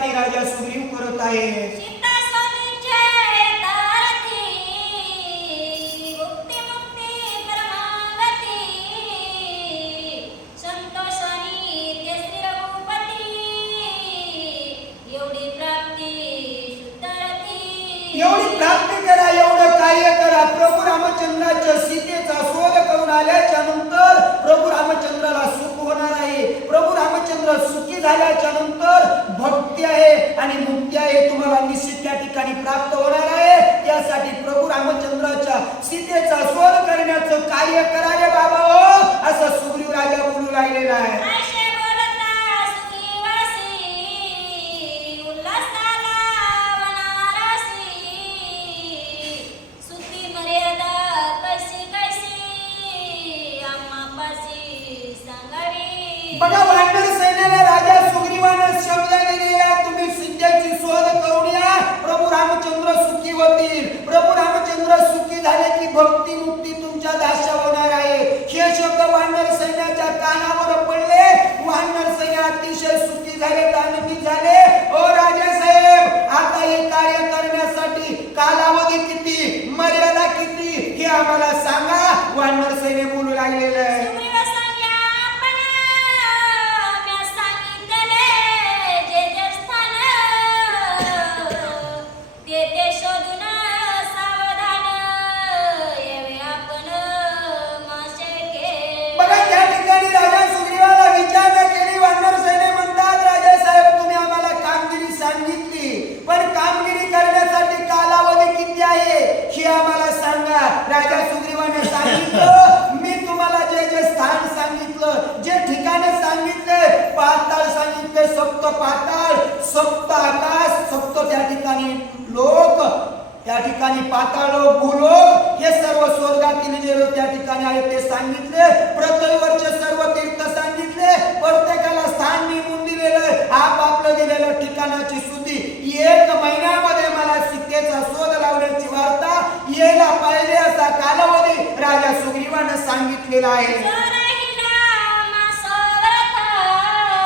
ठिकाणी राजा सुग्रीव करत आहे सुखी झाल्याच्यानंतर भक्ती आहे आणि मुक्ती आहे तुम्हाला निश्चित त्या ठिकाणी प्राप्त होणार आहे. त्यासाठी प्रभू रामचंद्राच्या सीतेचा शोध करण्याचं कार्य करा रे बाबा हो असं सुग्रीव राजा बोलू लागलेला आहे. आशे बोलता आम्हाला सांगा वानर सैन्य बोलू लागलेलं आहे. सुग्रीव सांग्या ठिकाणी पाताळ भूलोक हे सर्व स्वर्गातील जे लोक त्या ठिकाणी आहेत ते सांगितले. पृथ्वीवरचे सर्व तीर्थ सांगितले. प्रत्येकाला स्थान निघून दिलेलं आपापलं दिलेलं ठिकाणाची सुधी. एक महिन्यामध्ये मला सीतेचा शोध लावण्याची वार्ता यायला पाहिजे असा कालावधी राजा सुग्रीवानं सांगितलेला आहे.